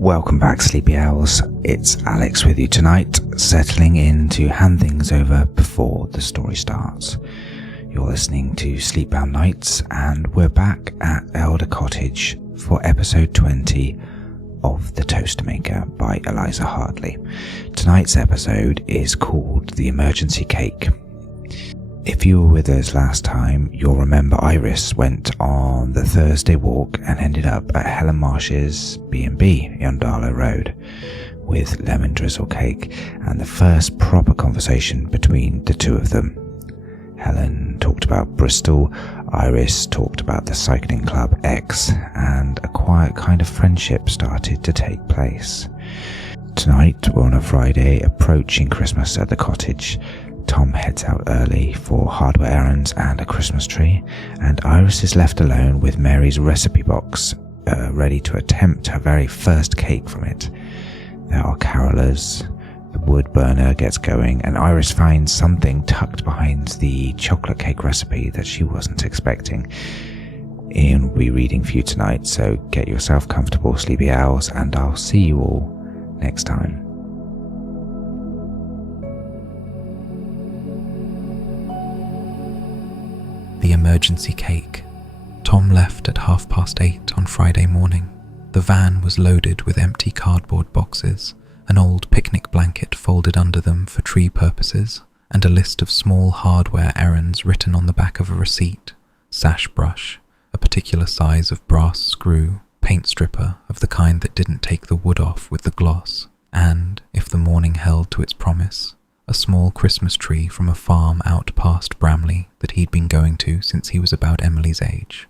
Welcome back, Sleepy Owls. It's Alex with you tonight, settling in to hand things over before the story starts. You're listening to Sleepbound Nights, and we're back at Elder Cottage for episode 20 of The Toast Maker by Eliza Hartley. Tonight's episode is called The Emergency Cake. If you were with us last time, you'll remember Iris went on the Thursday walk and ended up at Helen Marsh's B&B on Darlow Road with lemon drizzle cake and the first proper conversation between the two of them. Helen talked about Bristol, Iris talked about the cycling club X, and a quiet kind of friendship started to take place. Tonight, we're on a Friday approaching Christmas at the cottage. Tom heads out early for hardware errands and a Christmas tree, and Iris is left alone with Mary's recipe box, ready to attempt her very first cake from it. There are carolers, the wood burner gets going, and Iris finds something tucked behind the chocolate cake recipe that she wasn't expecting. Ian will be reading for you tonight, so get yourself comfortable, Sleepy Owls, and I'll see you all next time. The Emergency Cake. Tom left at 8:30 on Friday morning. The van was loaded with empty cardboard boxes, an old picnic blanket folded under them for tree purposes, and a list of small hardware errands written on the back of a receipt: sash brush, a particular size of brass screw, paint stripper of the kind that didn't take the wood off with the gloss, and, if the morning held to its promise, a small Christmas tree from a farm out past Bramley that he'd been going to since he was about Emily's age.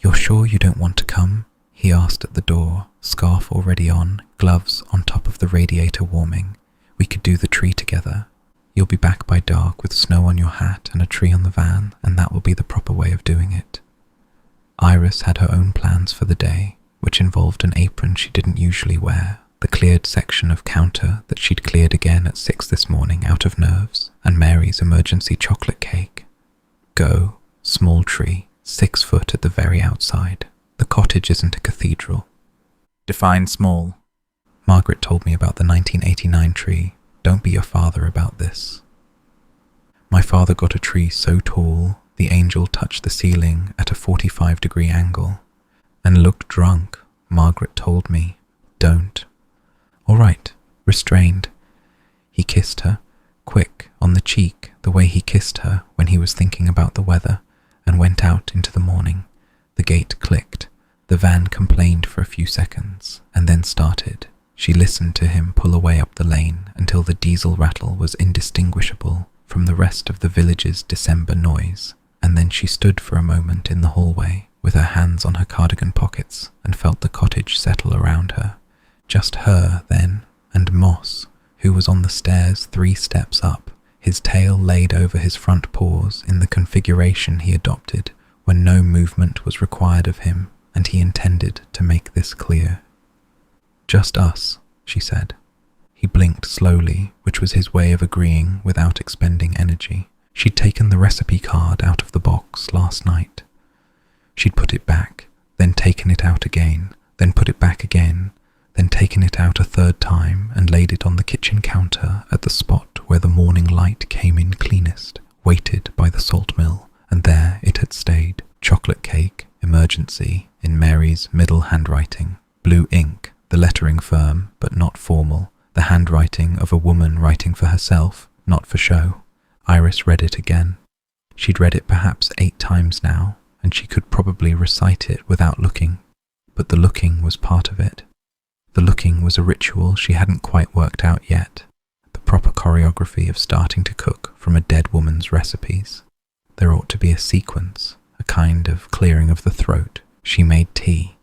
"You're sure you don't want to come?" he asked at the door, scarf already on, gloves on top of the radiator warming. "We could do the tree together. You'll be back by dark with snow on your hat and a tree on the van, and that will be the proper way of doing it." Iris had her own plans for the day, which involved an apron she didn't usually wear, the cleared section of counter that she'd cleared again at 6 this morning out of nerves, and Mary's emergency chocolate cake. Go, small tree, 6 foot at the very outside. The cottage isn't a cathedral. Define small. Margaret told me about the 1989 tree. Don't be your father about this. My father got a tree so tall, the angel touched the ceiling at a 45-degree angle, and looked drunk, Margaret told me. Don't. All right, restrained. He kissed her, quick, on the cheek, the way he kissed her when he was thinking about the weather, and went out into the morning. The gate clicked. The van complained for a few seconds, and then started. She listened to him pull away up the lane until the diesel rattle was indistinguishable from the rest of the village's December noise, and then she stood for a moment in the hallway with her hands on her cardigan pockets and felt the cottage settle around her. Just her, then, and Moss, who was on the stairs 3 steps up, his tail laid over his front paws in the configuration he adopted when no movement was required of him, and he intended to make this clear. "Just us," she said. He blinked slowly, which was his way of agreeing without expending energy. She'd taken the recipe card out of the box last night. She'd put it back, then taken it out again, then put it back again, then taken it out a 3rd time and laid it on the kitchen counter at the spot where the morning light came in cleanest, weighted by the salt mill, and there it had stayed. Chocolate cake, emergency, in Mary's middle handwriting. Blue ink, the lettering firm, but not formal, the handwriting of a woman writing for herself, not for show. Iris read it again. She'd read it perhaps 8 times now, and she could probably recite it without looking. But the looking was part of it. The looking was a ritual she hadn't quite worked out yet, the proper choreography of starting to cook from a dead woman's recipes. There ought to be a sequence, a kind of clearing of the throat. She made tea.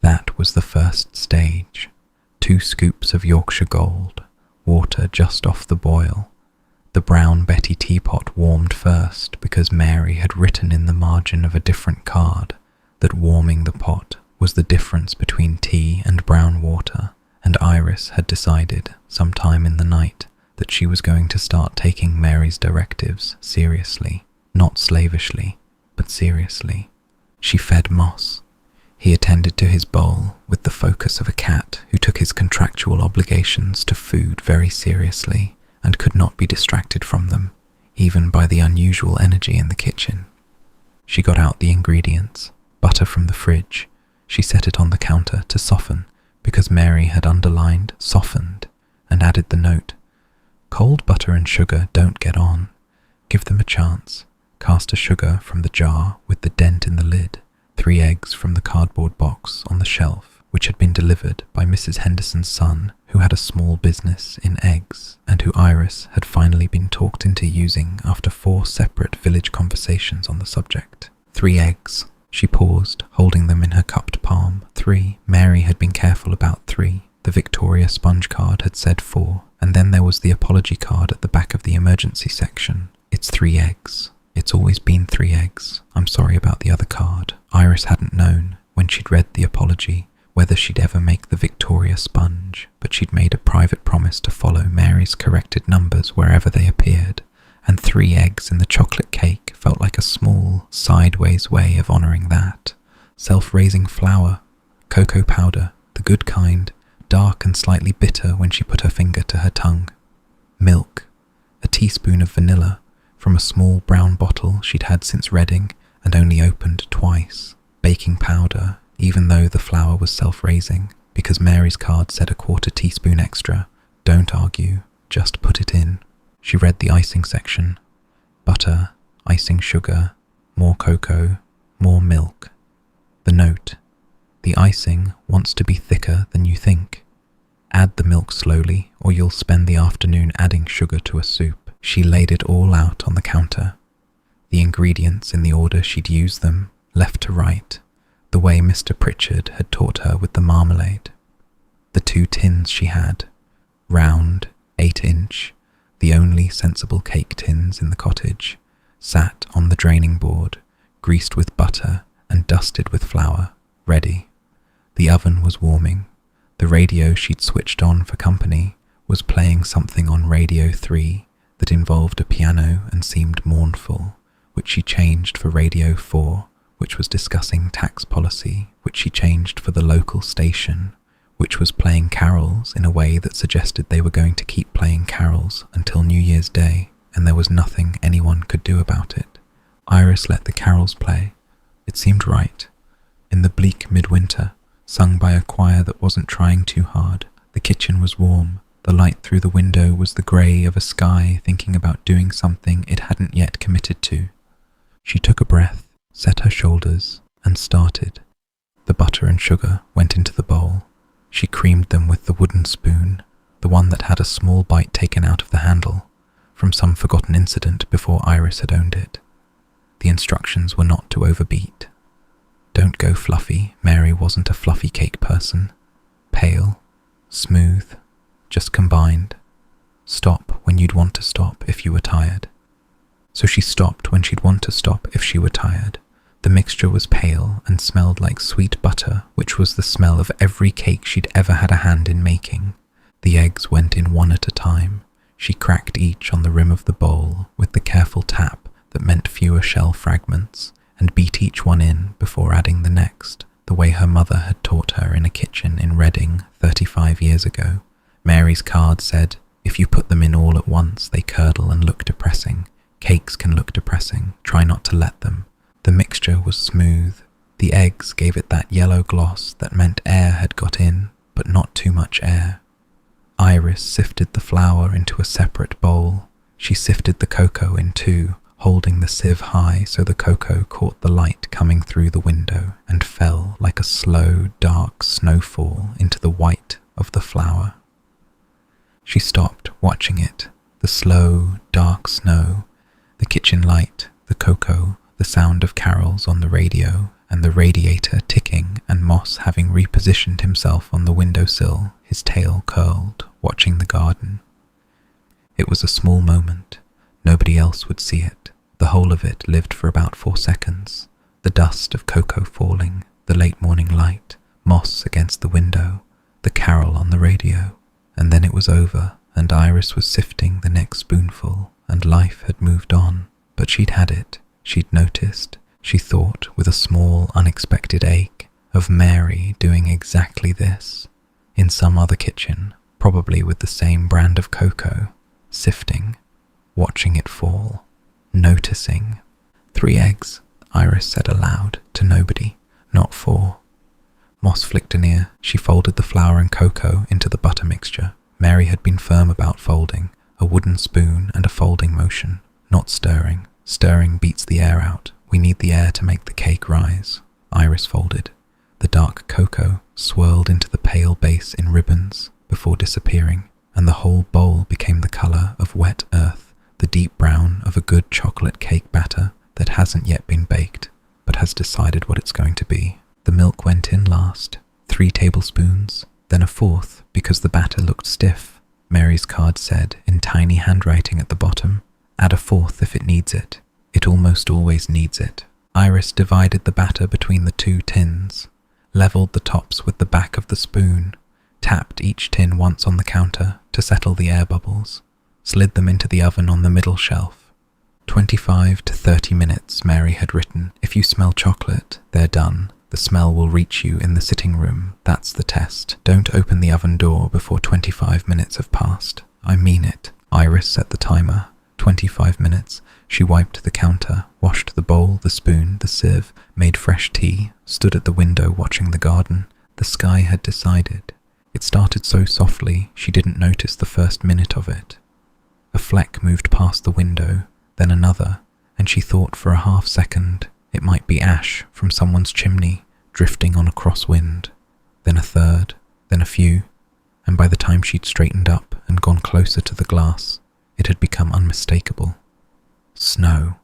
That was the first stage. 2 scoops of Yorkshire Gold, water just off the boil. The brown Betty teapot warmed first because Mary had written in the margin of a different card that warming the pot was the difference between tea and brown water, and Iris had decided, sometime in the night, that she was going to start taking Mary's directives seriously, not slavishly, but seriously. She fed Moss. He attended to his bowl with the focus of a cat who took his contractual obligations to food very seriously and could not be distracted from them, even by the unusual energy in the kitchen. She got out the ingredients, butter from the fridge. She set it on the counter to soften because Mary had underlined softened and added the note, "Cold butter and sugar don't get on. Give them a chance. Caster sugar from the jar with the dent in the lid. 3 eggs from the cardboard box on the shelf, which had been delivered by Mrs. Henderson's son, who had a small business in eggs, and who Iris had finally been talked into using after 4 separate village conversations on the subject. 3 eggs. She paused, holding them in her cupped palm. 3. Mary had been careful about 3. The Victoria sponge card had said 4, and then there was the apology card at the back of the emergency section. It's 3 eggs. It's always been 3 eggs. I'm sorry about the other card. Iris hadn't known, when she'd read the apology, whether she'd ever make the Victoria sponge, but she'd made a private promise to follow Mary's corrected numbers wherever they appeared, and 3 eggs in the chocolate cake felt like a small, sideways way of honouring that. Self-raising flour, cocoa powder, the good kind, dark and slightly bitter when she put her finger to her tongue. Milk, a teaspoon of vanilla, from a small brown bottle she'd had since Reading and only opened twice. Baking powder, even though the flour was self-raising, because Mary's card said a 1/4 teaspoon extra. Don't argue, just put it in. She read the icing section. Butter, icing sugar, more cocoa, more milk. The note. The icing wants to be thicker than you think. Add the milk slowly or you'll spend the afternoon adding sugar to a soup. She laid it all out on the counter. The ingredients in the order she'd used them, left to right, the way Mr. Pritchard had taught her with the marmalade. The 2 tins she had, round, 8-inch, the only sensible cake tins in the cottage, sat on the draining board, greased with butter and dusted with flour, ready. The oven was warming. The radio she'd switched on for company was playing something on Radio 3 that involved a piano and seemed mournful, which she changed for Radio 4, which was discussing tax policy, which she changed for the local station, which was playing carols in a way that suggested they were going to keep playing carols until New Year's Day, and there was nothing anyone could do about it. Iris let the carols play. It seemed right. In the bleak midwinter, sung by a choir that wasn't trying too hard, the kitchen was warm. The light through the window was the grey of a sky thinking about doing something it hadn't yet committed to. She took a breath, set her shoulders, and started. The butter and sugar went into the bowl. She creamed them with the wooden spoon, the one that had a small bite taken out of the handle, from some forgotten incident before Iris had owned it. The instructions were not to overbeat. Don't go fluffy. Mary wasn't a fluffy cake person. Pale, smooth, just combined. Stop when you'd want to stop if you were tired. So she stopped when she'd want to stop if she were tired. The mixture was pale and smelled like sweet butter, which was the smell of every cake she'd ever had a hand in making. The eggs went in 1 at a time. She cracked each on the rim of the bowl with the careful tap that meant fewer shell fragments, and beat each one in before adding the next, the way her mother had taught her in a kitchen in Reading 35 years ago. Mary's card said, if you put them in all at once, they curdle and look depressing. Cakes can look depressing. Try not to let them. The mixture was smooth. The eggs gave it that yellow gloss that meant air had got in, but not too much air. Iris sifted the flour into a separate bowl. She sifted the cocoa in 2, holding the sieve high so the cocoa caught the light coming through the window and fell like a slow, dark snowfall into the white of the flour. She stopped, watching it, the slow, dark snow, the kitchen light, the cocoa, the sound of carols on the radio, and the radiator ticking, and Moss having repositioned himself on the windowsill, his tail curled, watching the garden. It was a small moment. Nobody else would see it. The whole of it lived for about 4 seconds. The dust of cocoa falling, the late morning light, Moss against the window, the carol on the radio. And then it was over, and Iris was sifting the next spoonful, and life had moved on. But she'd had it. She'd noticed. She thought, with a small, unexpected ache, of Mary doing exactly this in some other kitchen, probably with the same brand of cocoa, sifting, watching it fall, noticing. 3 eggs, Iris said aloud to nobody, not 4. Moss flicked an ear. She folded the flour and cocoa into the butter mixture. Mary had been firm about folding, a wooden spoon and a folding motion, not stirring. Stirring beats the air out. We need the air to make the cake rise. Iris folded. The dark cocoa swirled into the pale base in ribbons before disappearing, and the whole bowl became the colour of wet earth, the deep brown of a good chocolate cake batter that hasn't yet been baked, but has decided what it's going to be. The milk went in last, 3 tablespoons, then a 4th because the batter looked stiff. Mary's card said in tiny handwriting at the bottom, add a 4th if it needs it. It almost always needs it. Iris divided the batter between the 2 tins, levelled the tops with the back of the spoon, tapped each tin once on the counter to settle the air bubbles, slid them into the oven on the middle shelf. 25 to 30 minutes, Mary had written. If you smell chocolate, they're done. The smell will reach you in the sitting room. That's the test. Don't open the oven door before 25 minutes have passed. I mean it. Iris set the timer. 25 minutes. She wiped the counter, washed the bowl, the spoon, the sieve, made fresh tea, stood at the window watching the garden. The sky had decided. It started so softly she didn't notice the first minute of it. A fleck moved past the window, then another, and she thought for a half second it might be ash from someone's chimney drifting on a crosswind, then a third, then a few, and by the time she'd straightened up and gone closer to the glass, it had become unmistakable. Snow.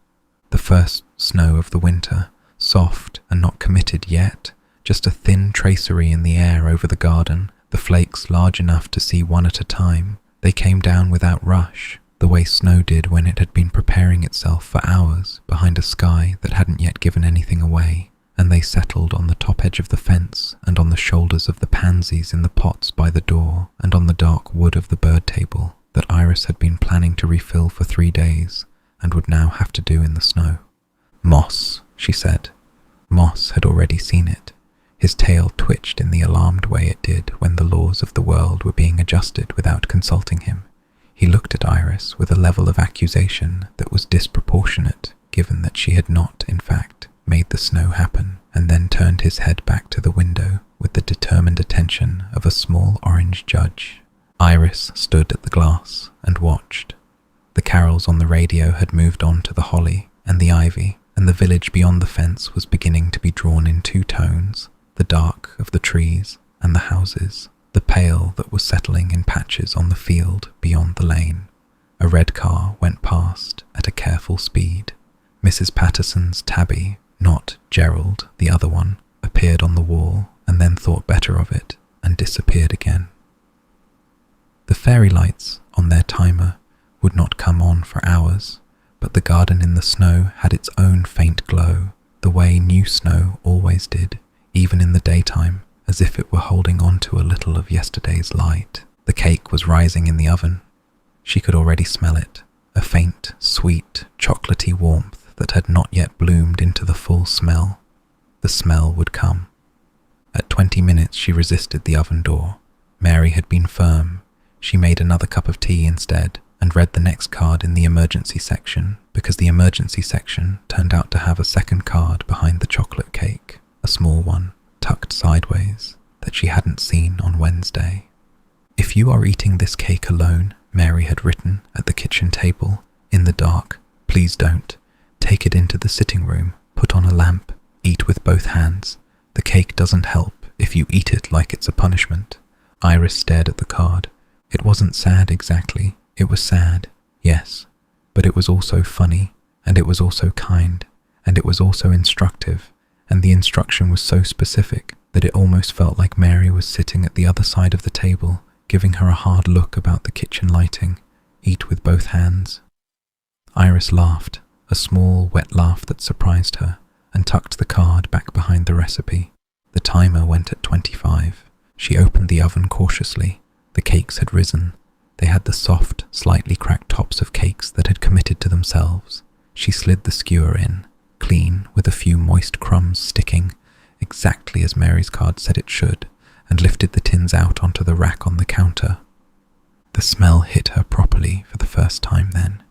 The first snow of the winter, soft and not committed yet, just a thin tracery in the air over the garden, the flakes large enough to see one at a time. They came down without rush, the way snow did when it had been preparing itself for hours behind a sky that hadn't yet given anything away, and they settled on the top edge of the fence and on the shoulders of the pansies in the pots by the door and on the dark wood of the bird table that Iris had been planning to refill for 3 days and would now have to do in the snow. Moss, she said. Moss had already seen it. His tail twitched in the alarmed way it did when the laws of the world were being adjusted without consulting him. He looked at Iris with a level of accusation that was disproportionate, given that she had not, in fact, made the snow happen, and then turned his head back to the window with the determined attention of a small orange judge. Iris stood at the glass and watched. The carols on the radio had moved on to the holly and the ivy, and the village beyond the fence was beginning to be drawn in 2 tones, the dark of the trees and the houses, the pale that was settling in patches on the field beyond the lane. A red car went past at a careful speed. Mrs. Patterson's tabby, not Gerald, the other one, appeared on the wall and then thought better of it and disappeared again. The fairy lights on their timer would not come on for hours, but the garden in the snow had its own faint glow, the way new snow always did, even in the daytime, as if it were holding on to a little of yesterday's light. The cake was rising in the oven. She could already smell it, a faint, sweet, chocolatey warmth that had not yet bloomed into the full smell. The smell would come. At 20 minutes she resisted the oven door. Mary had been firm. She made another cup of tea instead and read the next card in the emergency section, because the emergency section turned out to have a second card behind the chocolate cake, a small one, tucked sideways, that she hadn't seen on Wednesday. If you are eating this cake alone, Mary had written at the kitchen table, in the dark, please don't. Take it into the sitting room, put on a lamp, eat with both hands. The cake doesn't help if you eat it like it's a punishment. Iris stared at the card. It wasn't sad exactly. It was sad, yes, but it was also funny, and it was also kind, and it was also instructive, and the instruction was so specific that it almost felt like Mary was sitting at the other side of the table, giving her a hard look about the kitchen lighting. Eat with both hands. Iris laughed, a small, wet laugh that surprised her, and tucked the card back behind the recipe. The timer went at 25. She opened the oven cautiously. The cakes had risen. They had the soft, slightly cracked tops of cakes that had committed to themselves. She slid the skewer in, clean, with a few moist crumbs sticking, exactly as Mary's card said it should, and lifted the tins out onto the rack on the counter. The smell hit her properly for the first time then.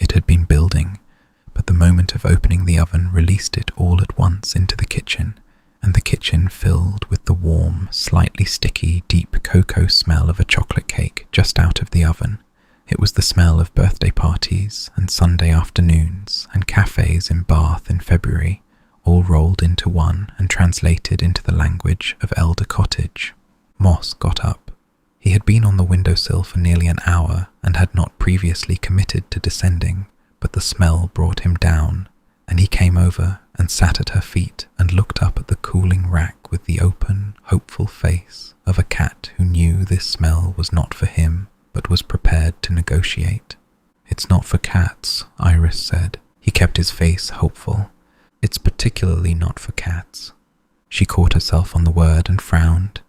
It had been building, but the moment of opening the oven released it all at once into the kitchen, and the kitchen filled with the warm, slightly sticky, deep cocoa smell of a chocolate cake just out of the oven. It was the smell of birthday parties and Sunday afternoons and cafes in Bath in February, all rolled into one and translated into the language of Elder Cottage. Moss got up. He had been on the windowsill for nearly an hour and had not previously committed to descending, but the smell brought him down, and he came over and sat at her feet and looked up at the cooling rack with the open, hopeful face of a cat who knew this smell was not for him, but was prepared to negotiate. "It's not for cats," Iris said. He kept his face hopeful. "It's particularly not for cats." She caught herself on the word and frowned.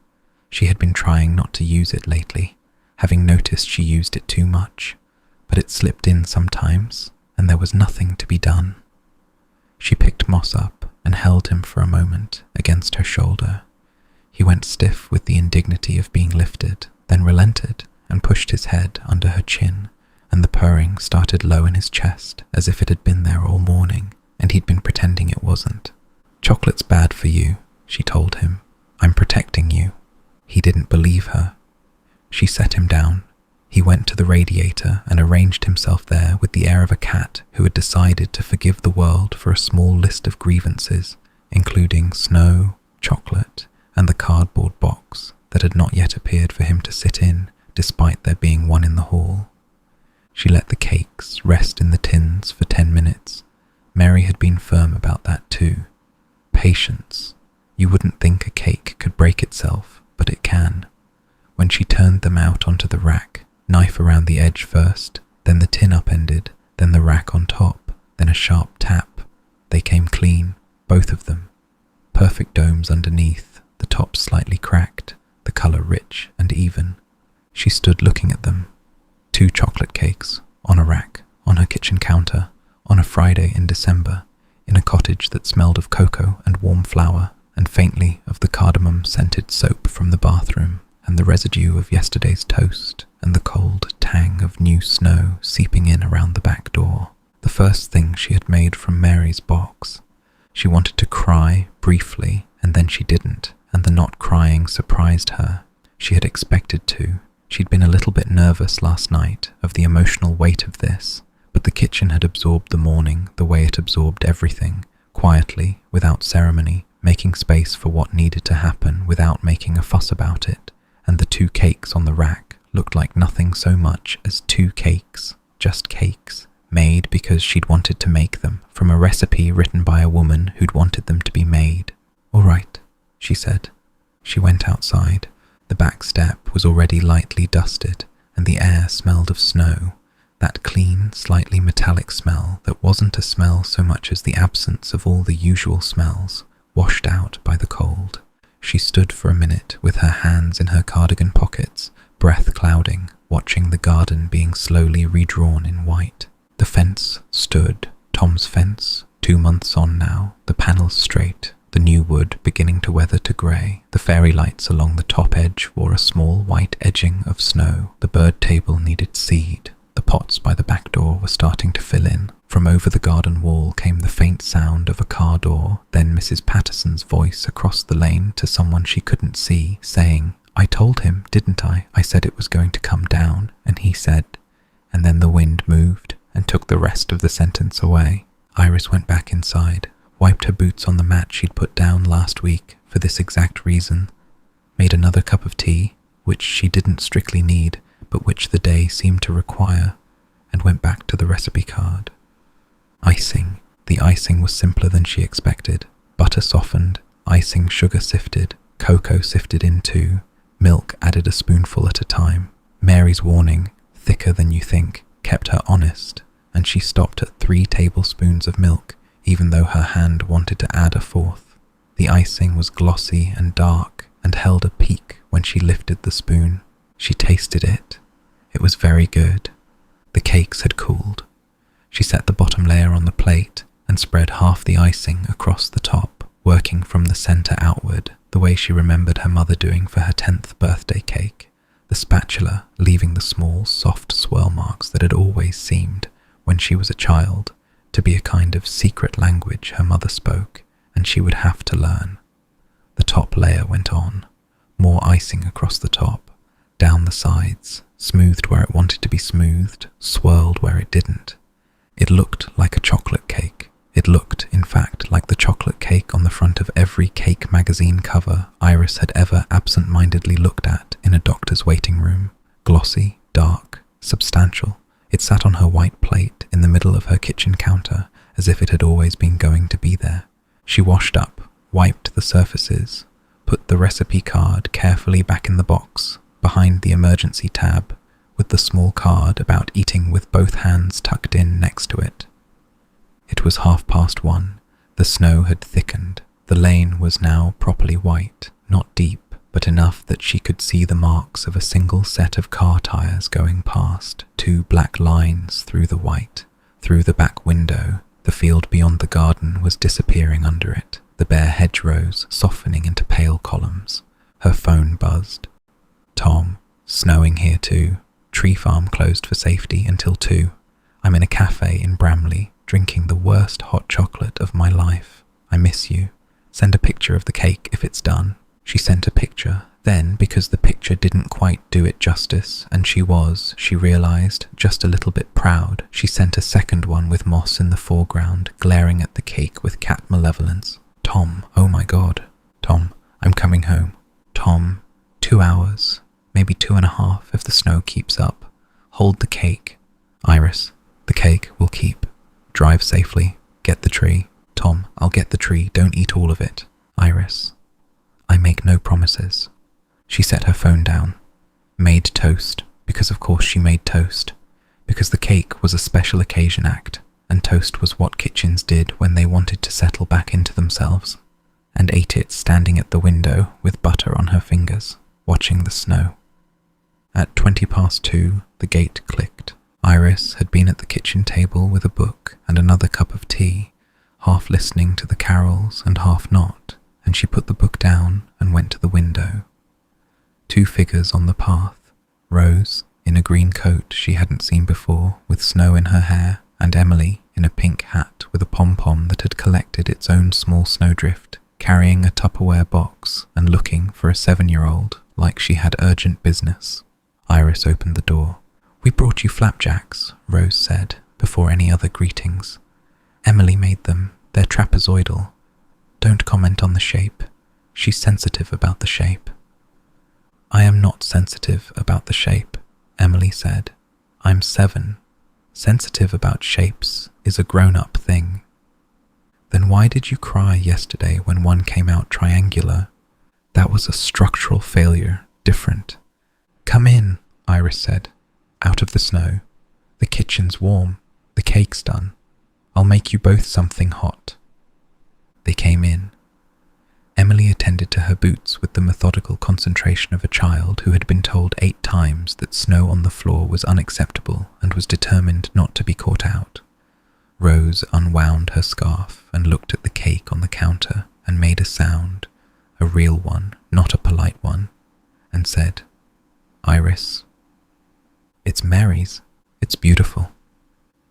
She had been trying not to use it lately, having noticed she used it too much, but it slipped in sometimes, and there was nothing to be done. She picked Moss up and held him for a moment against her shoulder. He went stiff with the indignity of being lifted, then relented and pushed his head under her chin, and the purring started low in his chest as if it had been there all morning, and he'd been pretending it wasn't. "Chocolate's bad for you," she told him. "I'm protecting you." He didn't believe her. She set him down. He went to the radiator and arranged himself there with the air of a cat who had decided to forgive the world for a small list of grievances, including snow, chocolate, and the cardboard box that had not yet appeared for him to sit in, despite there being one in the hall. She let the cakes rest in the tins for 10 minutes. Mary had been firm about that too. Patience. You wouldn't think a cake could break itself, but it can. When she turned them out onto the rack, knife around the edge first, then the tin upended, then the rack on top, then a sharp tap. They came clean, both of them. Perfect domes underneath, the top slightly cracked, the colour rich and even. She stood looking at them. 2 chocolate cakes, on a rack, on her kitchen counter, on a Friday in December, in a cottage that smelled of cocoa and warm flour, and faintly of the cardamom-scented soap from the bathroom, and the residue of yesterday's toast, and the cold tang of new snow seeping in around the back door. The first thing she had made from Mary's box. She wanted to cry briefly, and then she didn't, and the not crying surprised her. She had expected to. She'd been a little bit nervous last night of the emotional weight of this, but the kitchen had absorbed the morning the way it absorbed everything, quietly, without ceremony, making space for what needed to happen without making a fuss about it, and the 2 cakes on the rack looked like nothing so much as 2 cakes, just cakes, made because she'd wanted to make them, from a recipe written by a woman who'd wanted them to be made. "All right," she said. She went outside. The back step was already lightly dusted, and the air smelled of snow, that clean, slightly metallic smell that wasn't a smell so much as the absence of all the usual smells, washed out by the cold. She stood for a minute with her hands in her cardigan pockets, breath clouding, watching the garden being slowly redrawn in white. The fence stood, Tom's fence, 2 months on now, the panels straight, the new wood beginning to weather to grey. The fairy lights along the top edge wore a small white edging of snow. The bird table needed seed. The pots by the back door were starting to fill in. From over the garden wall came the faint sound of a car door, then Mrs. Patterson's voice across the lane to someone she couldn't see, saying, "I told him, didn't I? I said it was going to come down, and he said..." And then the wind moved and took the rest of the sentence away. Iris went back inside, wiped her boots on the mat she'd put down last week for this exact reason, made another cup of tea, which she didn't strictly need, but which the day seemed to require, and went back to the recipe card. Icing. The icing was simpler than she expected. Butter softened, icing sugar sifted, cocoa sifted in too, milk added a spoonful at a time. Mary's warning, thicker than you think, kept her honest, and she stopped at 3 tablespoons of milk, even though her hand wanted to add a 4th. The icing was glossy and dark, and held a peak when she lifted the spoon. She tasted it. It was very good. The cakes had cooled. She set the bottom layer on the plate and spread half the icing across the top, working from the centre outward, the way she remembered her mother doing for her 10th birthday cake, the spatula leaving the small, soft swirl marks that had always seemed, when she was a child, to be a kind of secret language her mother spoke, and she would have to learn. The top layer went on, more icing across the top, down the sides, smoothed where it wanted to be smoothed, swirled where it didn't. It looked like a chocolate cake. It looked, in fact, like the chocolate cake on the front of every cake magazine cover Iris had ever absent-mindedly looked at in a doctor's waiting room. Glossy, dark, substantial. It sat on her white plate in the middle of her kitchen counter as if it had always been going to be there. She washed up, wiped the surfaces, put the recipe card carefully back in the box, behind the emergency tab, with the small card about eating with both hands tucked in next to it. It was 1:30. The snow had thickened. The lane was now properly white, not deep, but enough that she could see the marks of a single set of car tyres going past, 2 black lines through the white. Through the back window, the field beyond the garden was disappearing under it, the bare hedgerows softening into pale columns. Her phone buzzed. Tom, snowing here too. Tree farm closed for safety until 2. I'm in a cafe in Bramley, drinking the worst hot chocolate of my life. I miss you. Send a picture of the cake if it's done. She sent a picture. Then, because the picture didn't quite do it justice, and she realised, just a little bit proud, she sent a second one with Moss in the foreground, glaring at the cake with cat malevolence. Tom, oh my God. Tom, I'm coming home. Tom, 2 hours, maybe 2.5 if the snow keeps up. Hold the cake. Iris, the cake will keep. Drive safely. Get the tree. Tom, I'll get the tree. Don't eat all of it. Iris, I make no promises. She set her phone down. Made toast, because of course she made toast. Because the cake was a special occasion act, and toast was what kitchens did when they wanted to settle back into themselves. And ate it standing at the window with butter on her fingers, watching the snow. At 2:20, the gate clicked. Iris had been at the kitchen table with a book and another cup of tea, half listening to the carols and half not, and she put the book down and went to the window. 2 figures on the path, Rose, in a green coat she hadn't seen before, with snow in her hair, and Emily, in a pink hat with a pom-pom that had collected its own small snowdrift, carrying a Tupperware box and looking for a 7-year-old like she had urgent business. Iris opened the door. "We brought you flapjacks," Rose said, before any other greetings. "Emily made them. They're trapezoidal. Don't comment on the shape. She's sensitive about the shape." "I am not sensitive about the shape," Emily said. "I'm 7. Sensitive about shapes is a grown-up thing." "Then why did you cry yesterday when one came out triangular? That was a structural failure, different." "Come in," Iris said, out of the snow. "The kitchen's warm. The cake's done. I'll make you both something hot." They came in. Emily attended to her boots with the methodical concentration of a child who had been told 8 times that snow on the floor was unacceptable and was determined not to be caught out. Rose unwound her scarf and looked at the cake on the counter and made a sound, a real one, not a polite one, and said, "Iris, it's Mary's. It's beautiful.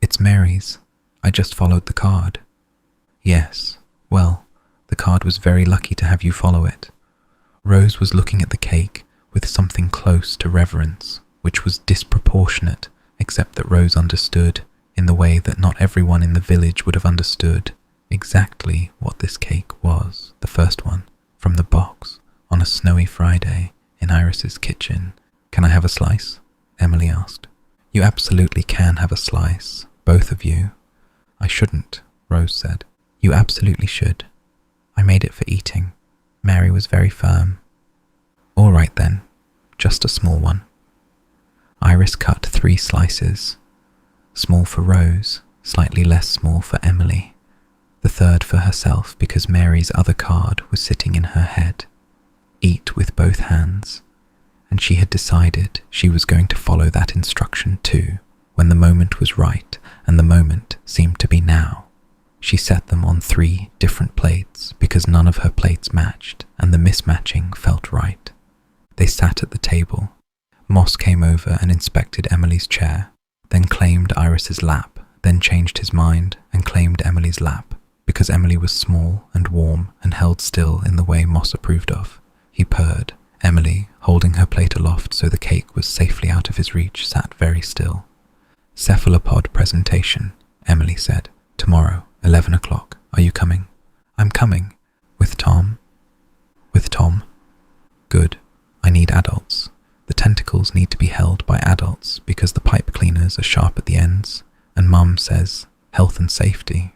It's Mary's. I just followed the card." "Yes, well, the card was very lucky to have you follow it." Rose was looking at the cake with something close to reverence, which was disproportionate, except that Rose understood, in the way that not everyone in the village would have understood, exactly what this cake was, the first one, from the box, on a snowy Friday, in Iris's kitchen. "Can I have a slice?" Emily asked. "You absolutely can have a slice, both of you." "I shouldn't," Rose said. "You absolutely should. I made it for eating." Mary was very firm. "All right then, just a small one." Iris cut 3 slices, small for Rose, slightly less small for Emily, the third for herself because Mary's other card was sitting in her head. Eat with both hands. And she had decided she was going to follow that instruction too, when the moment was right, and the moment seemed to be now. She set them on 3 different plates, Iris because none of her plates matched, and the mismatching felt right. They sat at the table. Moss came over and inspected Emily's chair, then claimed Iris's lap, then changed his mind and claimed Emily's lap, because Emily was small and warm and held still in the way Moss approved of. He purred. Emily, holding her plate aloft so the cake was safely out of his reach, sat very still. "Cephalopod presentation," Emily said. "Tomorrow, 11 o'clock. Are you coming?" "I'm coming." "With Tom?" "With Tom." "Good. I need adults. The tentacles need to be held by adults because the pipe cleaners are sharp at the ends, and Mum says health and safety."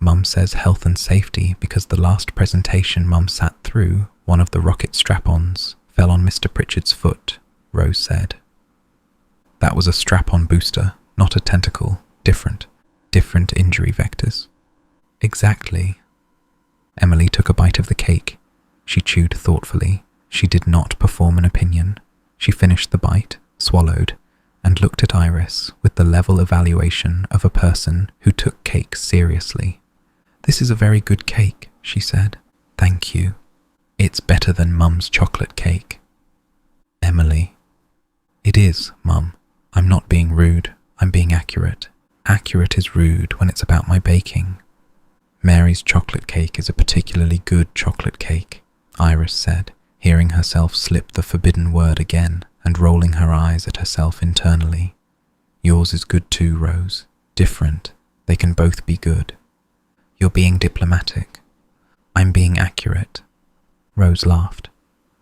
"Mum says health and safety because the last presentation Mum sat through, one of the rocket strap-ons fell on Mr. Pritchard's foot," Rose said. "That was a strap-on booster, not a tentacle. Different injury vectors." "Exactly." Emily took a bite of the cake. She chewed thoughtfully. She did not perform an opinion. She finished the bite, swallowed, and looked at Iris with the level evaluation of a person who took cake seriously. "This is a very good cake," she said. "Thank you. It's better than Mum's chocolate cake." "Emily." "It is, Mum. I'm not being rude. I'm being accurate. Accurate is rude when it's about my baking." "Mary's chocolate cake is a particularly good chocolate cake," Iris said, hearing herself slip the forbidden word again and rolling her eyes at herself internally. "Yours is good too, Rose. Different. They can both be good." "You're being diplomatic." "I'm being accurate." Rose laughed.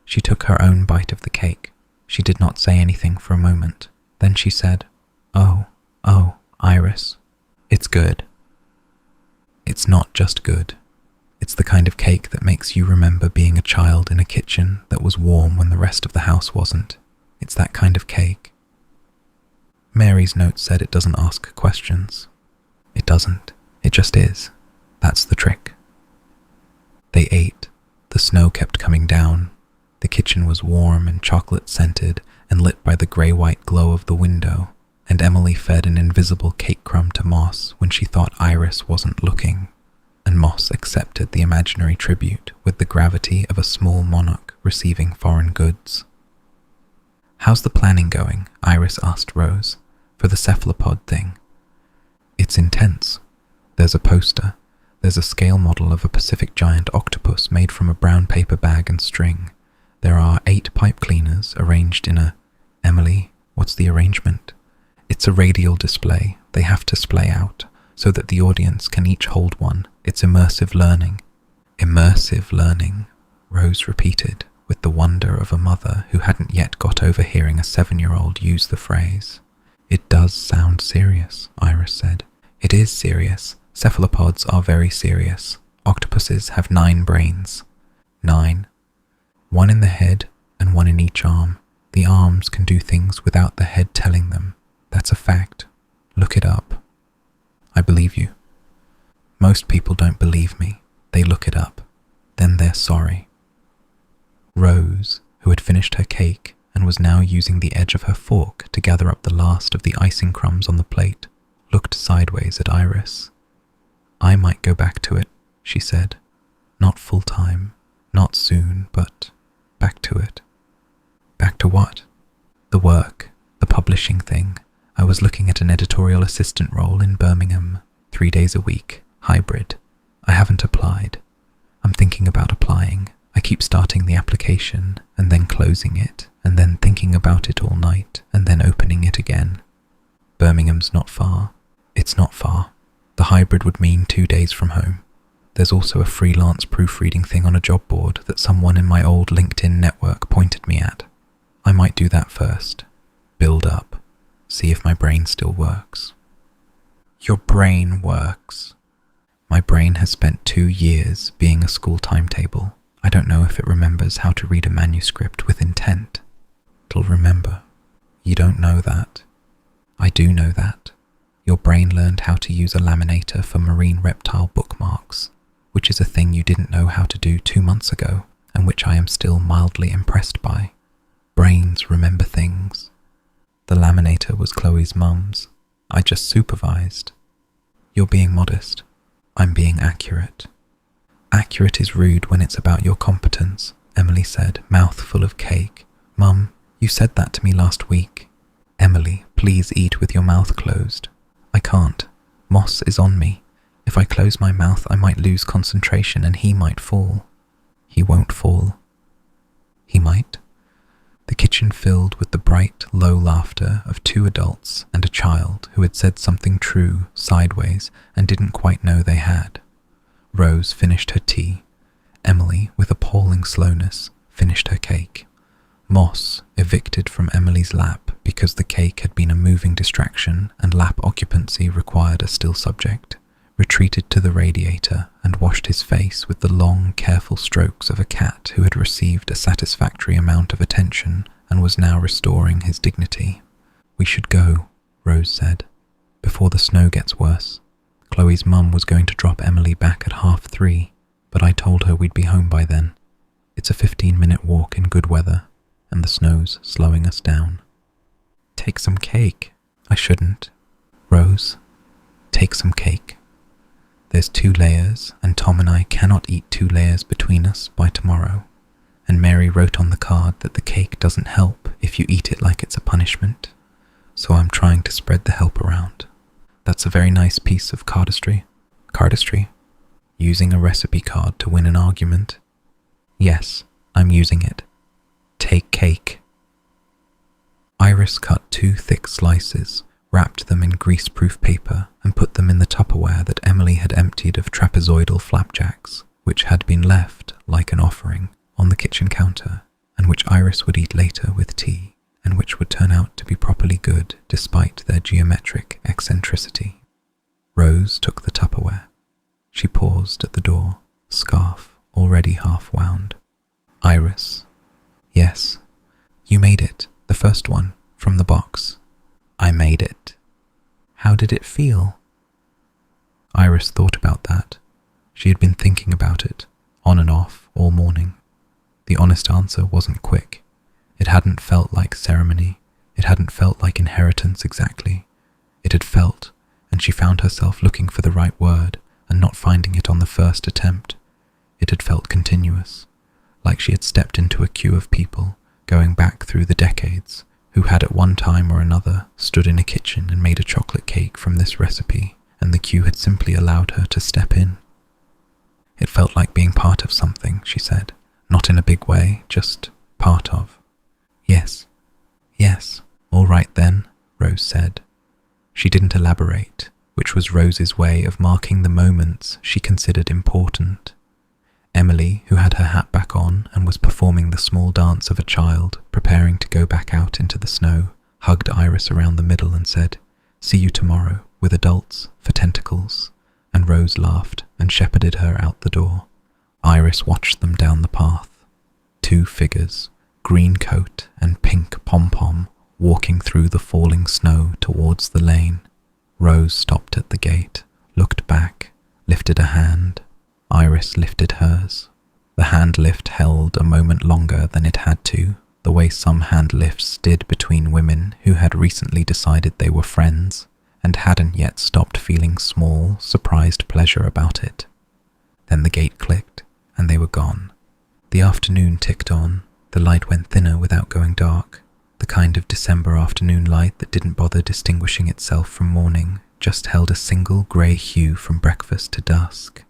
She took her own bite of the cake. She did not say anything for a moment. Then she said, Oh, Iris, it's good." "It's not just good. It's the kind of cake that makes you remember being a child in a kitchen that was warm when the rest of the house wasn't. It's that kind of cake." Mary's note said it doesn't ask questions. It doesn't. It just is. That's the trick. They ate. The snow kept coming down. The kitchen was warm and chocolate-scented and lit by the grey-white glow of the window, and Emily fed an invisible cake crumb to Moss when she thought Iris wasn't looking, and Moss accepted the imaginary tribute with the gravity of a small monarch receiving foreign goods. "How's the planning going?" Iris asked Rose, "for the cephalopod thing?" "It's intense. There's a poster. There's a scale model of a Pacific giant octopus made from a brown paper bag and string. There are 8 pipe cleaners arranged in a... Emily, what's the arrangement? It's a radial display. They have to splay out, so that the audience can each hold one. It's immersive learning." "Immersive learning," Rose repeated, with the wonder of a mother who hadn't yet got over hearing a 7-year-old use the phrase. "It does sound serious," Iris said. "It is serious. Cephalopods are very serious. Octopuses have 9 brains." 9. 1 in the head and 1 in each arm. The arms can do things without the head telling them. That's a fact. Look it up." "I believe you." "Most people don't believe me. They look it up. Then they're sorry." Rose, who had finished her cake and was now using the edge of her fork to gather up the last of the icing crumbs on the plate, looked sideways at Iris. "I might go back to it," she said. "Not full-time, not soon, but back to it." "Back to what?" "The work, the publishing thing. I was looking at an editorial assistant role in Birmingham, 3 days a week, hybrid. I haven't applied. I'm thinking about applying. I keep starting the application, and then closing it, and then thinking about it all night, and then opening it again. Birmingham's not far. It's not far. The hybrid would mean 2 days from home. There's also a freelance proofreading thing on a job board that someone in my old LinkedIn network pointed me at. I might do that first. Build up. See if my brain still works." "Your brain works." "My brain has spent 2 years being a school timetable. I don't know if it remembers how to read a manuscript with intent. It'll remember." "You don't know that." "I do know that. Your brain learned how to use a laminator for marine reptile bookmarks, which is a thing you didn't know how to do 2 months ago, and which I am still mildly impressed by. Brains remember things. The laminator was Chloe's mum's. I just supervised." "You're being modest." "I'm being accurate." Accurate is rude when it's about your competence, Emily said, mouth full of cake. Mum, you said that to me last week. Emily, please eat with your mouth closed. I can't. Moss is on me. If I close my mouth, I might lose concentration and he might fall. He won't fall. He might. The kitchen filled with the bright, low laughter of two adults and a child who had said something true sideways and didn't quite know they had. Rose finished her tea. Emily, with appalling slowness, finished her cake. Moss, evicted from Emily's lap because the cake had been a moving distraction and lap occupancy required a still subject, retreated to the radiator and washed his face with the long, careful strokes of a cat who had received a satisfactory amount of attention and was now restoring his dignity. We should go, Rose said, before the snow gets worse. Chloe's mum was going to drop Emily back at 3:30, but I told her we'd be home by then. It's a 15-minute walk in good weather, and the snow's slowing us down. Take some cake. I shouldn't. Rose, take some cake. There's 2 layers, and Tom and I cannot eat 2 layers between us by tomorrow. And Mary wrote on the card that the cake doesn't help if you eat it like it's a punishment. So I'm trying to spread the help around. That's a very nice piece of cardistry. Cardistry? Using a recipe card to win an argument? Yes, I'm using it. Take cake. Iris cut 2 thick slices, wrapped them in grease-proof paper, and put them in the Tupperware that Emily had emptied of trapezoidal flapjacks, which had been left, like an offering, on the kitchen counter, and which Iris would eat later with tea, and which would turn out to be properly good despite their geometric eccentricity. Rose took the Tupperware. She paused at the door, scarf already half wound. Iris. Yes. You made it, the first one, from the box. I made it. How did it feel? Iris thought about that. She had been thinking about it, on and off, all morning. The honest answer wasn't quick. It hadn't felt like ceremony. It hadn't felt like inheritance exactly. It had felt, and she found herself looking for the right word and not finding it on the first attempt. It had felt continuous, like she had stepped into a queue of people, going back through the decades, who had at one time or another stood in a kitchen and made a chocolate cake from this recipe, and the queue had simply allowed her to step in. It felt like being part of something, she said, not in a big way, just part of. Yes, all right then, Rose said. She didn't elaborate, which was Rose's way of marking the moments she considered important. Emily, who had her hat back on and was performing the small dance of a child preparing to go back out into the snow, hugged Iris around the middle and said, "See you tomorrow, with adults, for tentacles," and Rose laughed and shepherded her out the door. Iris watched them down the path. 2 figures, green coat and pink pom-pom, walking through the falling snow towards the lane. Rose stopped at the gate, looked back, lifted a hand. Iris lifted hers. The hand lift held a moment longer than it had to, the way some hand lifts did between women who had recently decided they were friends and hadn't yet stopped feeling small, surprised pleasure about it. Then the gate clicked, and they were gone. The afternoon ticked on. The light went thinner without going dark, the kind of December afternoon light that didn't bother distinguishing itself from morning, just held a single grey hue from breakfast to dusk.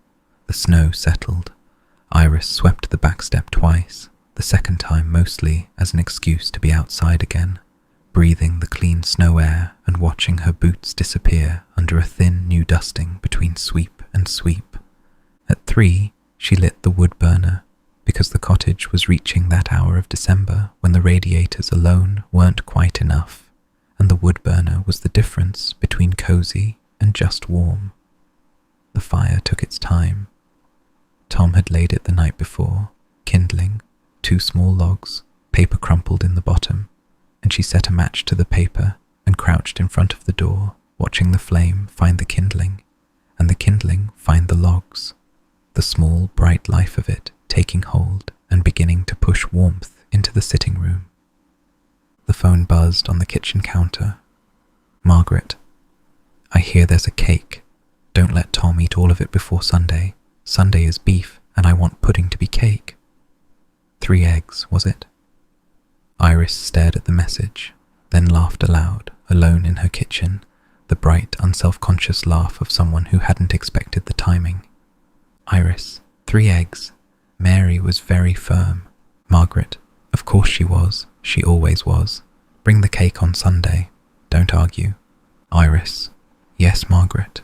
The snow settled. Iris swept the back step twice, the second time mostly as an excuse to be outside again, breathing the clean snow air and watching her boots disappear under a thin new dusting between sweep and sweep. At 3, she lit the wood burner, because the cottage was reaching that hour of December when the radiators alone weren't quite enough, and the wood burner was the difference between cozy and just warm. The fire took its time. Tom had laid it the night before, kindling, 2 small logs, paper crumpled in the bottom, and she set a match to the paper and crouched in front of the door, watching the flame find the kindling, and the kindling find the logs, the small, bright life of it taking hold and beginning to push warmth into the sitting room. The phone buzzed on the kitchen counter. "Margaret, I hear there's a cake. Don't let Tom eat all of it before Sunday. Sunday is beef 3 eggs, was it? Iris stared at the message, then laughed aloud, alone in her kitchen, the bright, unself-conscious laugh of someone who hadn't expected the timing. Iris, 3 eggs. Mary was very firm. Margaret, of course she was. She always was. Bring the cake on Sunday. Don't argue. Iris, yes, Margaret.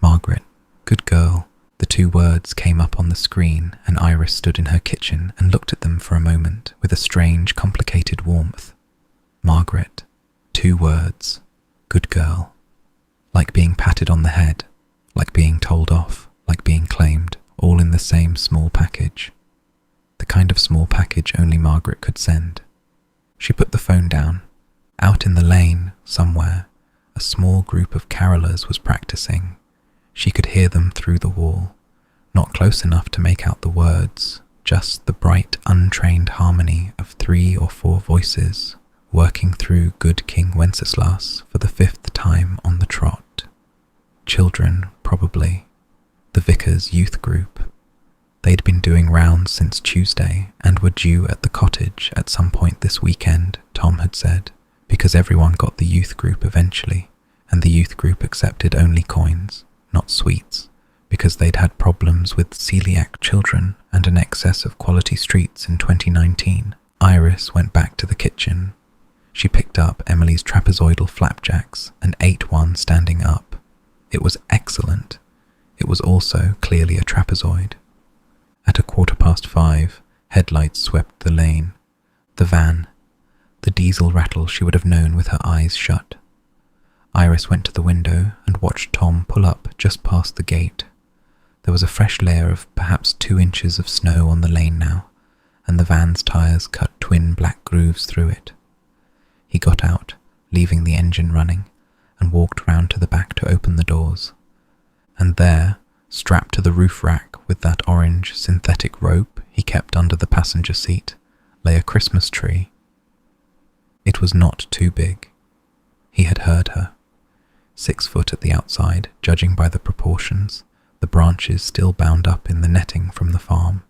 Margaret, good girl. The 2 words came up on the screen, and Iris stood in her kitchen and looked at them for a moment with a strange, complicated warmth. Margaret, 2 words. Good girl. Like being patted on the head, like being told off, like being claimed, all in the same small package. The kind of small package only Margaret could send. She put the phone down. Out in the lane, somewhere, a small group of carolers was practicing. She could hear them through the wall, not close enough to make out the words, just the bright, untrained harmony of 3 or 4 voices working through Good King Wenceslas for the 5th time on the trot. Children, probably. The vicar's youth group. They'd been doing rounds since Tuesday and were due at the cottage at some point this weekend, Tom had said, because everyone got the youth group eventually, and the youth group accepted only coins, not sweets, because they'd had problems with celiac children and an excess of quality streets in 2019. Iris went back to the kitchen. She picked up Emily's trapezoidal flapjacks and ate one standing up. It was excellent. It was also clearly a trapezoid. At 5:15, headlights swept the lane. The van. The diesel rattle she would have known with her eyes shut. Iris went to the window and watched Tom pull up just past the gate. There was a fresh layer of perhaps 2 inches of snow on the lane now, and the van's tyres cut twin black grooves through it. He got out, leaving the engine running, and walked round to the back to open the doors. And there, strapped to the roof rack with that orange synthetic rope he kept under the passenger seat, lay a Christmas tree. It was not too big. He had heard her. 6 foot at the outside, judging by the proportions, the branches still bound up in the netting from the farm,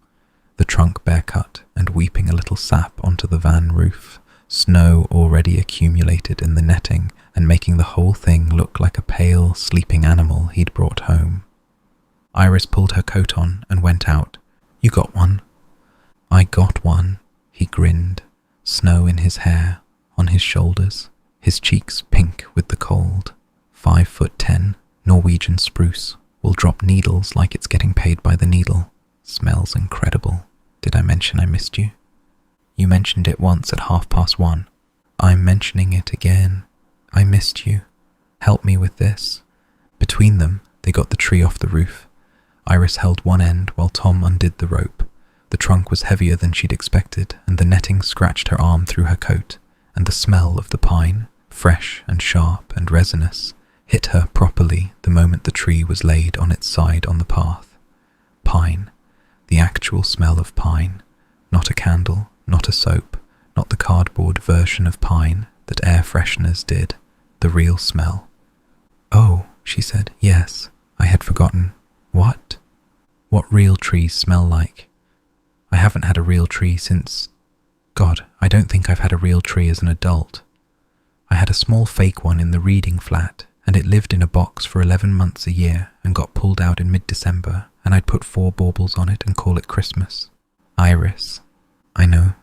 the trunk bare cut and weeping a little sap onto the van roof, snow already accumulated in the netting and making the whole thing look like a pale, sleeping animal he'd brought home. Iris pulled her coat on and went out. You got one? I got one, he grinned, snow in his hair, on his shoulders, his cheeks pink with the cold. 5'10", Norwegian spruce, will drop needles like it's getting paid by the needle. Smells incredible. Did I mention I missed you? You mentioned it once at 1:30. I'm mentioning it again. I missed you. Help me with this. Between them, they got the tree off the roof. Iris held one end while Tom undid the rope. The trunk was heavier than she'd expected, and the netting scratched her arm through her coat, and the smell of the pine, fresh and sharp and resinous, hit her properly the moment the tree was laid on its side on the path. Pine. The actual smell of pine. Not a candle, not a soap, not the cardboard version of pine that air fresheners did. The real smell. Oh, she said, yes, I had forgotten. What? What real trees smell like? I haven't had a real tree since... God, I don't think I've had a real tree as an adult. I had a small fake one in the reading flat, and it lived in a box for 11 months a year and got pulled out in mid-December, and I'd put 4 baubles on it and call it Christmas. Iris. I know.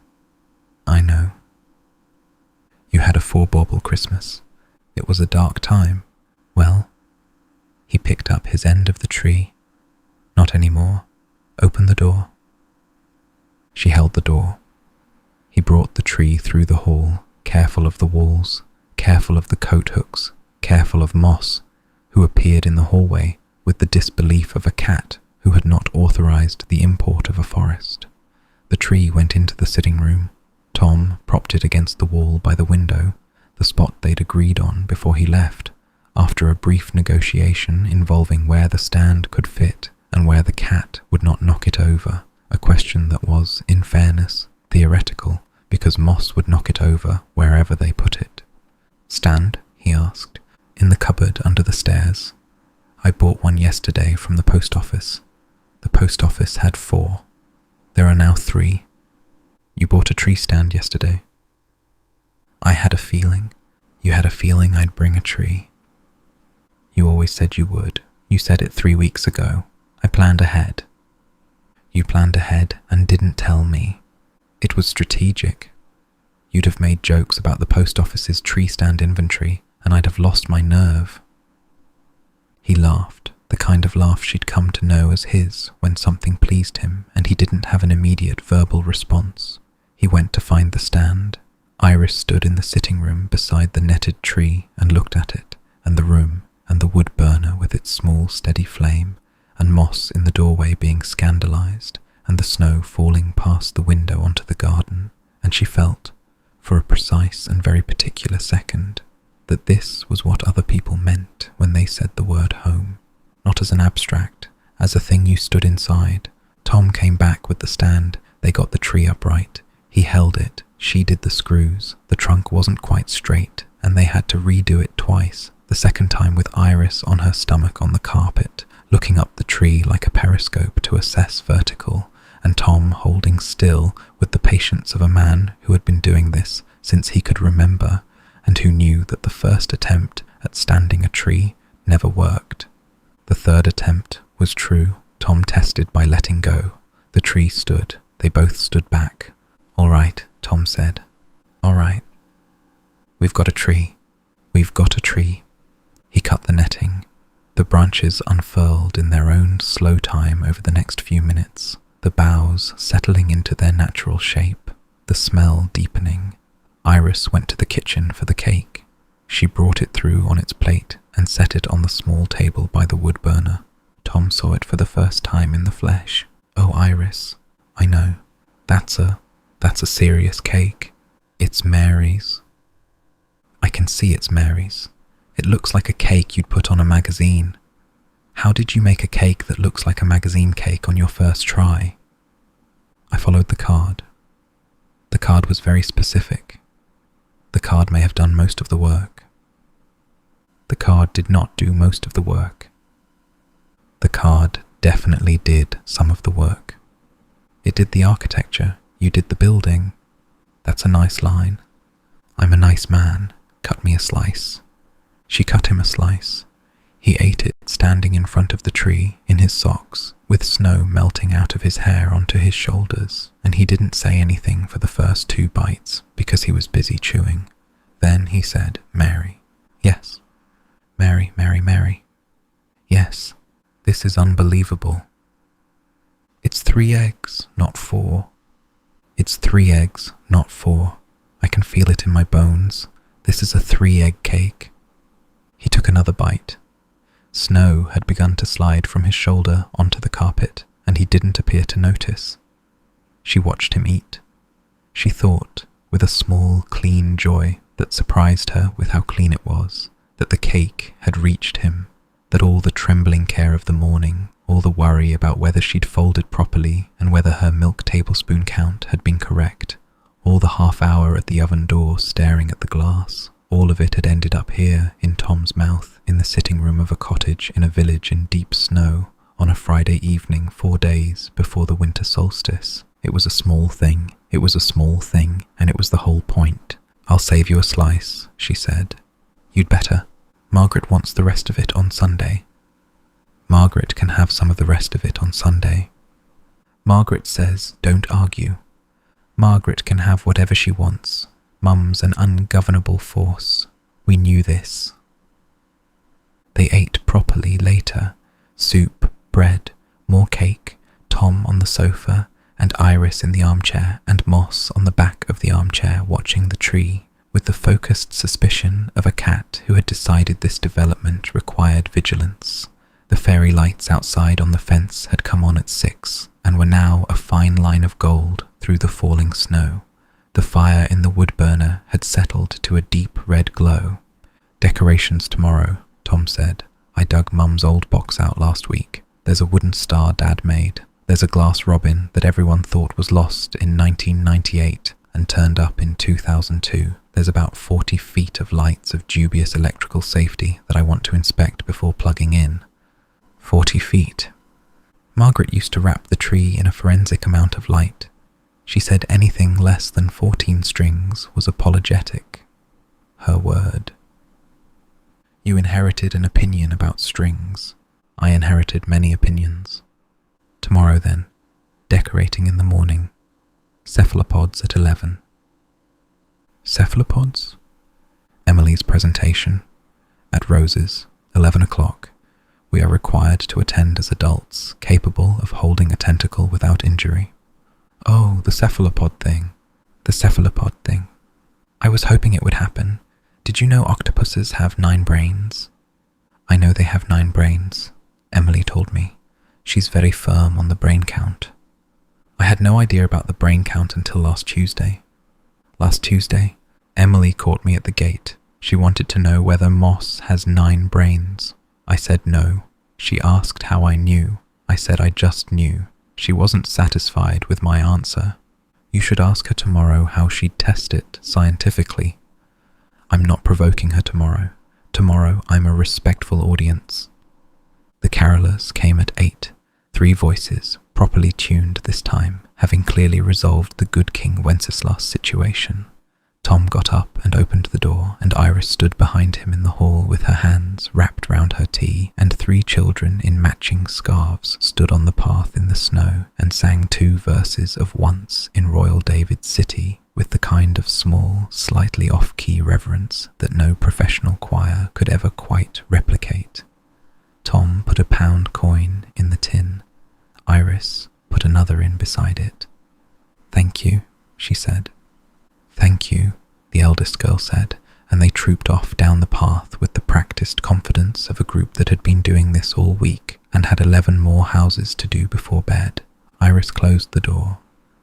You had a 4-bauble Christmas. It was a dark time. Well, he picked up his end of the tree. Not anymore. Open the door. She held the door. He brought the tree through the hall, careful of the walls, careful of the coat hooks, careful of Moss, who appeared in the hallway with the disbelief of a cat who had not authorized the import of a forest. The tree went into the sitting room. Tom propped it against the wall by the window, the spot they'd agreed on before he left, after a brief negotiation involving where the stand could fit and where the cat would not knock it over, a question that was, in fairness, theoretical, because Moss would knock it over wherever they put it. Stand? He asked. In the cupboard under the stairs. I bought one yesterday from the post office. The post office had 4. There are now 3. You bought a tree stand yesterday. I had a feeling. You had a feeling I'd bring a tree. You always said you would. You said it 3 weeks ago. I planned ahead. You planned ahead and didn't tell me. It was strategic. You'd have made jokes about the post office's tree stand inventory, and I'd have lost my nerve. He laughed, the kind of laugh she'd come to know as his when something pleased him and he didn't have an immediate verbal response. He went to find the stand. Iris stood in the sitting room beside the netted tree and looked at it, and the room, and the wood burner with its small steady flame, and Moss in the doorway being scandalized, and the snow falling past the window onto the garden, and she felt, for a precise and very particular second, that this was what other people meant when they said the word home, not as an abstract, as a thing you stood inside. Tom came back with the stand. They got the tree upright. He held it. She did the screws. The trunk wasn't quite straight, and they had to redo it twice, the second time with Iris on her stomach on the carpet, looking up the tree like a periscope to assess vertical, and Tom holding still with the patience of a man who had been doing this since he could remember, and who knew that the first attempt at standing a tree never worked. The third attempt was true. Tom tested by letting go. The tree stood. They both stood back. "All right," Tom said. "All right. We've got a tree. We've got a tree." He cut the netting. The branches unfurled in their own slow time over the next few minutes, the boughs settling into their natural shape, the smell deepening. Iris went to the kitchen for the cake. She brought it through on its plate and set it on the small table by the wood burner. Tom saw it for the first time in the flesh. "Oh, Iris, I know. That's a serious cake. It's Mary's." "I can see it's Mary's. It looks like a cake you'd put on a magazine. How did you make a cake that looks like a magazine cake on your first try?" "I followed the card. The card was very specific. The card may have done most of the work." "The card did not do most of the work." "The card definitely did some of the work. It did the architecture. You did the building. That's a nice line. I'm a nice man. Cut me a slice." She cut him a slice. He ate it standing in front of the tree, in his socks, with snow melting out of his hair onto his shoulders, and he didn't say anything for the first 2 bites because he was busy chewing. Then he said, "Mary." "Yes." "Mary, Mary, Mary." "Yes. This is unbelievable." "It's 3 eggs, not 4. It's 3 eggs, not 4. I can feel it in my bones. This is a 3-egg cake." He took another bite. Snow had begun to slide from his shoulder onto the carpet, and he didn't appear to notice. She watched him eat. She thought, with a small, clean joy that surprised her with how clean it was, that the cake had reached him, that all the trembling care of the morning, all the worry about whether she'd folded properly and whether her milk tablespoon count had been correct, all the half hour at the oven door staring at the glass, all of it had ended up here in Tom's mouth in the sitting room of a cottage in a village in deep snow on a Friday evening 4 days before the winter solstice. It was a small thing. It was a small thing, and it was the whole point. "I'll save you a slice," she said. "You'd better. Margaret wants the rest of it on Sunday." "Margaret can have some of the rest of it on Sunday." "Margaret says don't argue. Margaret can have whatever she wants. Mum's an ungovernable force. We knew this." They ate properly later. Soup, bread, more cake, Tom on the sofa, and Iris in the armchair, and Moss on the back of the armchair watching the tree, with the focused suspicion of a cat who had decided this development required vigilance. The fairy lights outside on the fence had come on at 6, and were now a fine line of gold through the falling snow. The fire in the wood burner had settled to a deep red glow. "Decorations tomorrow," Tom said. "I dug Mum's old box out last week. There's a wooden star Dad made. There's a glass robin that everyone thought was lost in 1998 and turned up in 2002. There's about 40 feet of lights of dubious electrical safety that I want to inspect before plugging in." 40 feet. Margaret used to wrap the tree in a forensic amount of light. She said anything less than 14 strings was apologetic. Her word. You inherited an opinion about strings. I inherited many opinions. Tomorrow then, decorating in the morning. Cephalopods at 11. Cephalopods? Emily's presentation. At Rose's, 11 o'clock. We are required to attend as adults, capable of holding a tentacle without injury. Oh, the cephalopod thing. The cephalopod thing. I was hoping it would happen. Did you know octopuses have 9 brains? I know they have 9 brains, Emily told me. She's very firm on the brain count. I had no idea about the brain count until last Tuesday. Last Tuesday, Emily caught me at the gate. She wanted to know whether moss has 9 brains. I said no. She asked how I knew. I said I just knew. She wasn't satisfied with my answer. You should ask her tomorrow how she'd test it scientifically. I'm not provoking her tomorrow. Tomorrow I'm a respectful audience. The carolers came at 8, 3 voices, properly tuned this time, having clearly resolved the good King Wenceslas situation. Tom got up and opened the door, and Iris stood behind him in the hall with her hands wrapped round her tea, and 3 children in matching scarves stood on the path in the snow and sang 2 verses of Once in Royal David's City with the kind of small, slightly off-key reverence that no professional choir could ever quite replicate. Tom put a £1 coin in the tin. Iris put another in beside it. "Thank you," she said. "Thank you," the eldest girl said, and they trooped off down the path with the practiced confidence of a group that had been doing this all week and had 11 more houses to do before bed. Iris closed the door.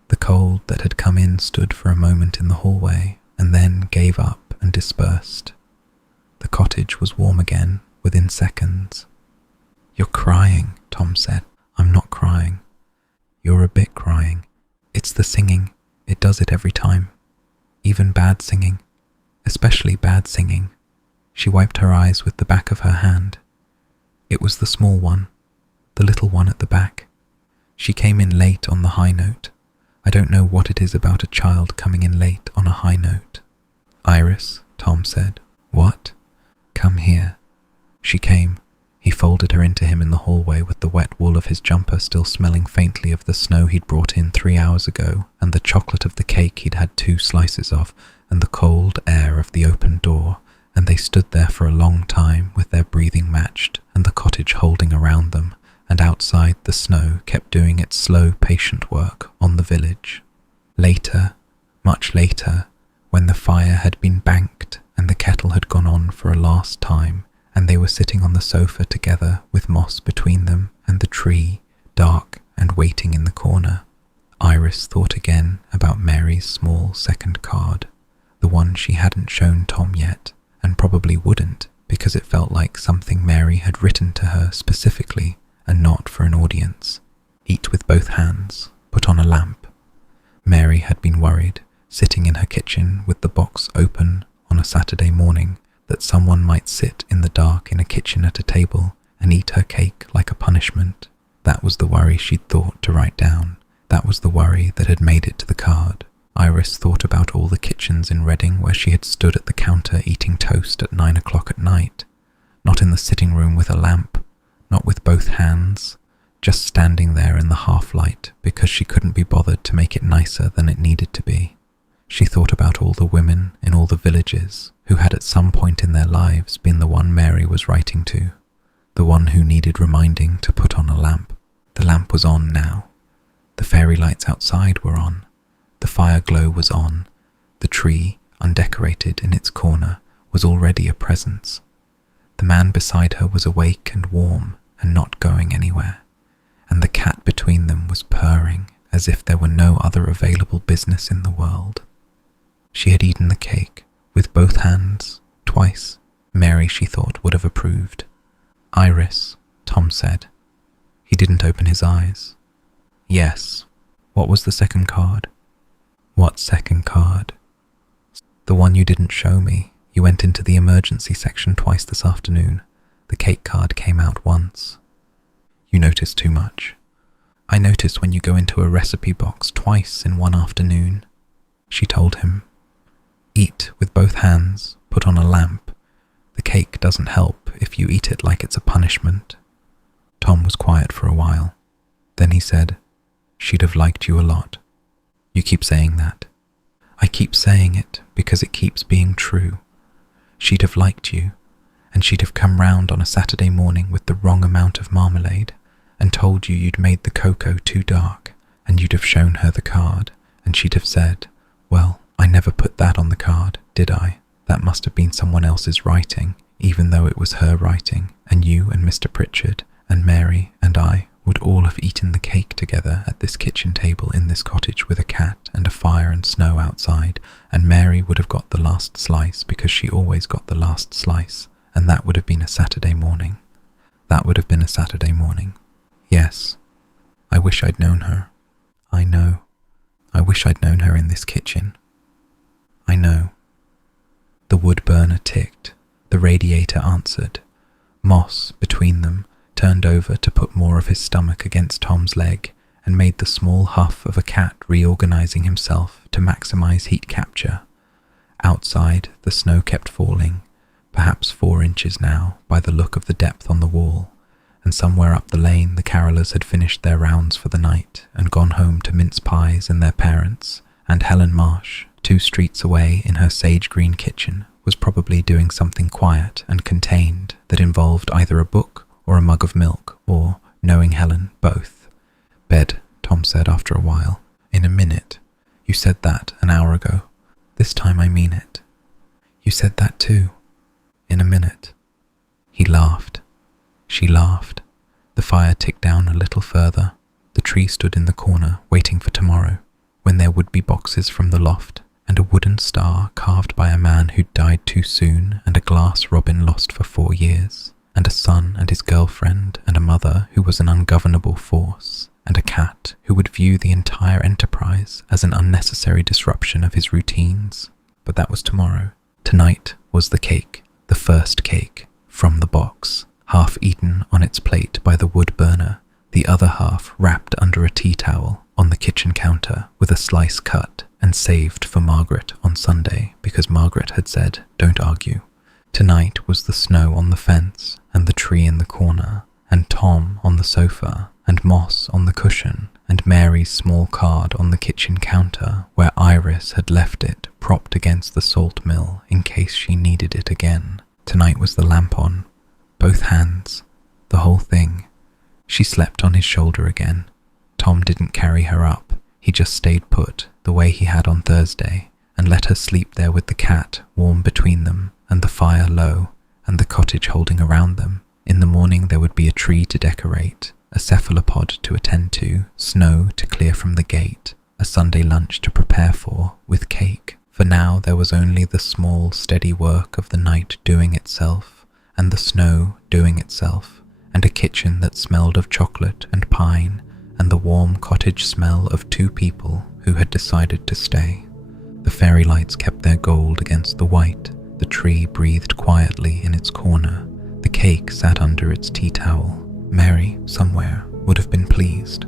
The cold that had come in stood for a moment in the hallway and then gave up and dispersed. The cottage was warm again within seconds. "You're crying," Tom said. "I'm not crying." "You're a bit crying. It's the singing. It does it every time. Even bad singing. Especially bad singing." She wiped her eyes with the back of her hand. It was the small one, the little one at the back. She came in late on the high note. I don't know what it is about a child coming in late on a high note. "Iris," Tom said. "What?" "Come here." She came. He folded her into him in the hallway with the wet wool of his jumper still smelling faintly of the snow he'd brought in 3 hours ago, and the chocolate of the cake he'd had 2 slices of, and the cold air of the open door, and they stood there for a long time with their breathing matched and the cottage holding around them, and outside the snow kept doing its slow, patient work on the village. Later, much later, when the fire had been banked and the kettle had gone on for a last time, and they were sitting on the sofa together with moss between them and the tree, dark and waiting in the corner, Iris thought again about Mary's small second card, the one she hadn't shown Tom yet, and probably wouldn't because it felt like something Mary had written to her specifically and not for an audience. Eat with both hands, put on a lamp. Mary had been worried, sitting in her kitchen with the box open on a Saturday morning, that someone might sit in the dark in a kitchen at a table and eat her cake like a punishment. That was the worry she'd thought to write down. That was the worry that had made it to the card. Iris thought about all the kitchens in Reading where she had stood at the counter eating toast at 9 o'clock at night. Not in the sitting room with a lamp, not with both hands, just standing there in the half-light because she couldn't be bothered to make it nicer than it needed to be. She thought about all the women in all the villages who had at some point in their lives been the one Mary was writing to, the one who needed reminding to put on a lamp. The lamp was on now. The fairy lights outside were on. The fire glow was on. The tree, undecorated in its corner, was already a presence. The man beside her was awake and warm and not going anywhere, and the cat between them was purring as if there were no other available business in the world. She had eaten the cake, with both hands, twice. Mary, she thought, would have approved. "Iris," Tom said. He didn't open his eyes. "Yes." "What was the second card?" "What second card?" "The one you didn't show me. You went into the emergency section twice this afternoon. The cake card came out once." "You noticed too much." "I notice when you go into a recipe box twice in one afternoon," she told him. "Eat with both hands, put on a lamp. The cake doesn't help if you eat it like it's a punishment." Tom was quiet for a while. Then he said, "She'd have liked you a lot." "You keep saying that." "I keep saying it because it keeps being true. She'd have liked you, and she'd have come round on a Saturday morning with the wrong amount of marmalade and told you you'd made the cocoa too dark, and you'd have shown her the card, and she'd have said, 'Well, I never put that on the card, did I? That must have been someone else's writing, even though it was her writing, and you and Mr. Pritchard and Mary and I would all have eaten the cake together at this kitchen table in this cottage with a cat and a fire and snow outside, and Mary would have got the last slice because she always got the last slice, and that would have been a Saturday morning. That would have been a Saturday morning. Yes, I wish I'd known her. I know. I wish I'd known her in this kitchen. I know." The wood burner ticked. The radiator answered. Moss, between them, turned over to put more of his stomach against Tom's leg and made the small huff of a cat reorganizing himself to maximize heat capture. Outside, the snow kept falling, perhaps 4 inches now by the look of the depth on the wall, and somewhere up the lane the carolers had finished their rounds for the night and gone home to mince pies and their parents, and Helen Marsh, 2 streets away in her sage-green kitchen, was probably doing something quiet and contained that involved either a book or a mug of milk, or, knowing Helen, both. "Bed," Tom said after a while. "In a minute. You said that an hour ago. This time I mean it." "You said that too. In a minute." He laughed. She laughed. The fire ticked down a little further. The tree stood in the corner, waiting for tomorrow, when there would be boxes from the loft, and a wooden star carved by a man who'd died too soon, and a glass robin lost for 4 years, and a son and his girlfriend, and a mother who was an ungovernable force, and a cat who would view the entire enterprise as an unnecessary disruption of his routines. But that was tomorrow. Tonight was the cake, the first cake, from the box, half eaten on its plate by the wood burner, the other half wrapped under a tea towel on the kitchen counter with a slice cut and saved for Margaret on Sunday because Margaret had said, "Don't argue." Tonight was the snow on the fence and the tree in the corner, and Tom on the sofa, and Moss on the cushion, and Mary's small card on the kitchen counter where Iris had left it propped against the salt mill in case she needed it again. Tonight was the lamp on. Both hands. The whole thing. She slept on his shoulder again. Tom didn't carry her up. He just stayed put, the way he had on Thursday, and let her sleep there with the cat warm between them, and the fire low, and the cottage holding around them. In the morning there would be a tree to decorate, a cephalopod to attend to, snow to clear from the gate, a Sunday lunch to prepare for, with cake. For now there was only the small, steady work of the night doing itself, and the snow doing itself, and a kitchen that smelled of chocolate and pine, and the warm cottage smell of 2 people who had decided to stay. The fairy lights kept their gold against the white. The tree breathed quietly in its corner. The cake sat under its tea towel. Mary, somewhere, would have been pleased.